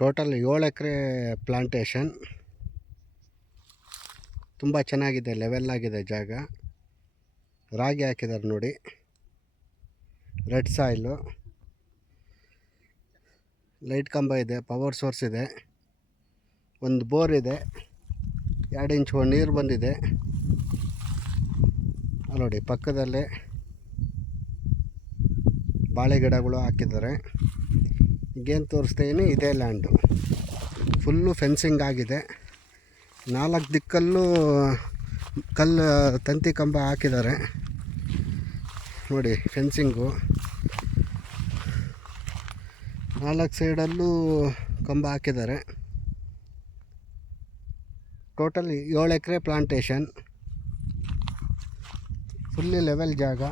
Total 7 ಎಕರೆ plantation. ತುಂಬ ಚೆನ್ನಾಗಿದೆ, level ಆಗಿದೆ ಜಾಗ. ರಾಗಿ ಹಾಕಿದ್ದಾರೆ ನೋಡಿ, ರೆಡ್ ಸಾಯಿಲು, ಲೈಟ್ ಕಂಬ ಇದೆ, ಪವರ್ ಸೋರ್ಸ್ ಇದೆ, ಒಂದು ಬೋರ್ ಇದೆ, 2 ಇಂಚು ನೀರು ಬಂದಿದೆ. ನೋಡಿ ಪಕ್ಕದಲ್ಲೇ ಬಾಳೆ ಗಿಡಗಳು ಹಾಕಿದ್ದಾರೆ. ಈಗೇನು ತೋರಿಸ್ತೀನಿ, ಇದೇ ಲ್ಯಾಂಡು ಫುಲ್ಲು ಫೆನ್ಸಿಂಗ್ ಆಗಿದೆ. 4 ದಿಕ್ಕಲ್ಲೂ ತಂತಿ ಕಂಬ ಹಾಕಿದ್ದಾರೆ ನೋಡಿ. ಫೆನ್ಸಿಂಗು 4 ಸೈಡಲ್ಲೂ ಕಂಬ ಹಾಕಿದ್ದಾರೆ. ಟೋಟಲ್ 7 ಎಕರೆ ಪ್ಲಾಂಟೇಶನ್, ಫುಲ್ಲಿ ಲೆವೆಲ್ ಜಾಗ.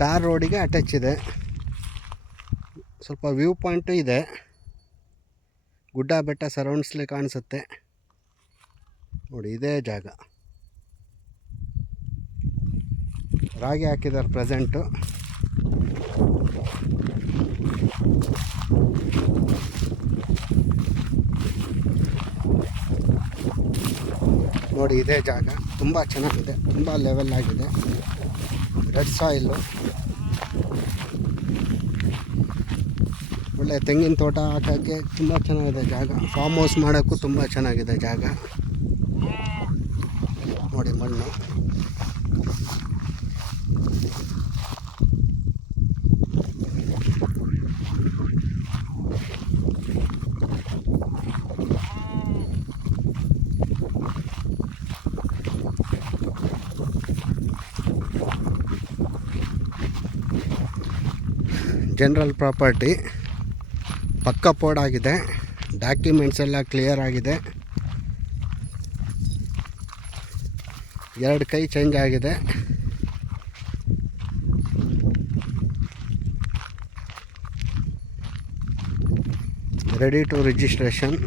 ಟಾರ್ ರೋಡಿಗೆ ಅಟ್ಯಾಚ್ ಇದೆ. ಸ್ವಲ್ಪ ವ್ಯೂ ಪಾಯಿಂಟು ಇದೆ, ಗುಡ್ಡ ಬೆಟ್ಟ ಸರೌಂಡ್ಸ್ಲಿ ಕಾಣಿಸುತ್ತೆ ನೋಡಿ. ಇದೇ ಜಾಗ. ರಾಗಿ ಹಾಕಿದ್ದಾರೆ ಪ್ರೆಸೆಂಟು. ನೋಡಿ ಇದೇ ಜಾಗ. ತುಂಬ ಚೆನ್ನಾಗಿದೆ, ತುಂಬ ಲೆವೆಲ್ ಆಗಿದೆ. ರೆಡ್ ಸಾಯಿಲು, ಒಳ್ಳೆ ತೆಂಗಿನ ತೋಟ ಹಾಕೋಕ್ಕೆ ತುಂಬ ಚೆನ್ನಾಗಿದೆ ಜಾಗ. ಫಾರ್ಮ್ ಹೌಸ್ ಮಾಡೋಕ್ಕೂ ತುಂಬ ಚೆನ್ನಾಗಿದೆ ಜಾಗ. ನೋಡಿ ಮಣ್ಣು. ಜನರಲ್ ಪ್ರಾಪರ್ಟಿ, ಪಕ್ಕ ಪೋಡ್ ಆಗಿದೆ. ಡಾಕ್ಯುಮೆಂಟ್ಸ್ ಎಲ್ಲ ಕ್ಲಿಯರ್ ಆಗಿದೆ. 2 ಕೈ ಚೇಂಜ್ ಆಗಿದೆ. Ready to registration.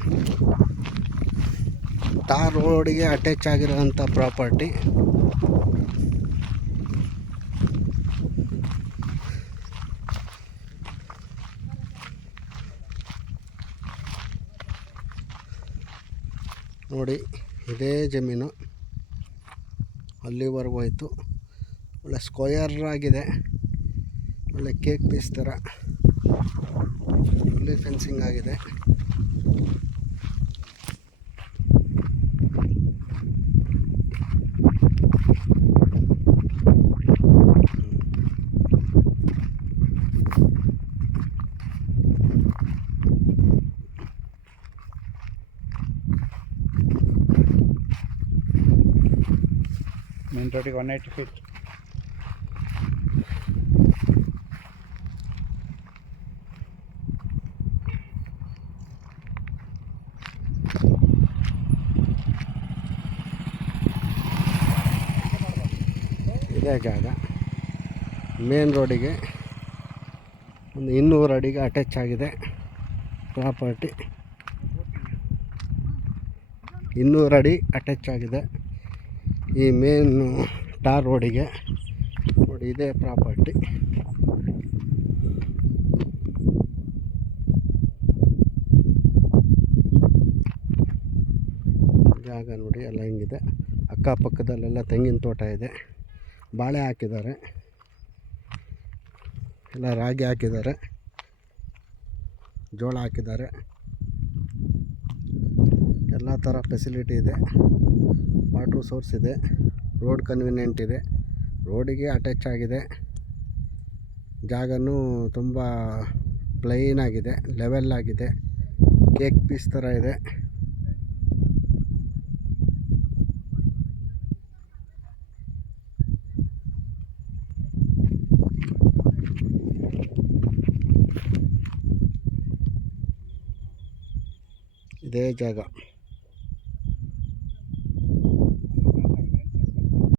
ಟಾರ್ ರೋಡಿಗೆ ಅಟ್ಯಾಚ್ ಆಗಿರೋಂಥ ಪ್ರಾಪರ್ಟಿ. ನೋಡಿ ಇದೇ ಜಮೀನು, ಅಲ್ಲಿವರೆಗೂ ಹೋಯ್ತು. ಒಳ್ಳೆ ಸ್ಕ್ವಯರ್ ಆಗಿದೆ, ಒಳ್ಳೆ ಕೇಕ್ ಪೀಸ್ ಥರ. ಒಳ್ಳೆ ಫೆನ್ಸಿಂಗ್ ಆಗಿದೆ. ಮೇನ್ ರೋಡಿಗೆ 180 ಫೀಟ್. ಇದೇ ಜಾಗ. ಮೇನ್ ರೋಡಿಗೆ ಒಂದು 200 ಅಡಿಗೆ ಅಟ್ಯಾಚ್ ಆಗಿದೆ ಪ್ರಾಪರ್ಟಿ. 200 ಅಡಿ ಅಟ್ಯಾಚ್ ಆಗಿದೆ ಈ ಮೇನ್ ಟಾರ್ ರೋಡಿಗೆ. ನೋಡಿ ಇದೇ ಪ್ರಾಪರ್ಟಿ. ಜಾಗ ನೋಡಿ ಎಲ್ಲ ಹಿಂಗಿದೆ. ಅಕ್ಕಪಕ್ಕದಲ್ಲೆಲ್ಲ ತೆಂಗಿನ ತೋಟ ಇದೆ, ಬಾಳೆ ಹಾಕಿದ್ದಾರೆ, ಎಲ್ಲ ರಾಗಿ ಹಾಕಿದ್ದಾರೆ, ಜೋಳ ಹಾಕಿದ್ದಾರೆ. ಎಲ್ಲ ಥರ ಫೆಸಿಲಿಟಿ ಇದೆ. ವಾಟ್ರ್ ಸೋರ್ಸ್ ಇದೆ, ರೋಡ್ ಕನ್ವೀನಿಯೆಂಟ್ ಇದೆ, ರೋಡಿಗೆ ಅಟ್ಯಾಚ್ ಆಗಿದೆ. ಜಾಗನೂ ತುಂಬ ಪ್ಲೈನ್ ಆಗಿದೆ, ಲೆವೆಲ್ ಆಗಿದೆ, ಕೇಕ್ ಪೀಸ್ ಥರ ಇದೆ. ಇದೇ ಜಾಗ.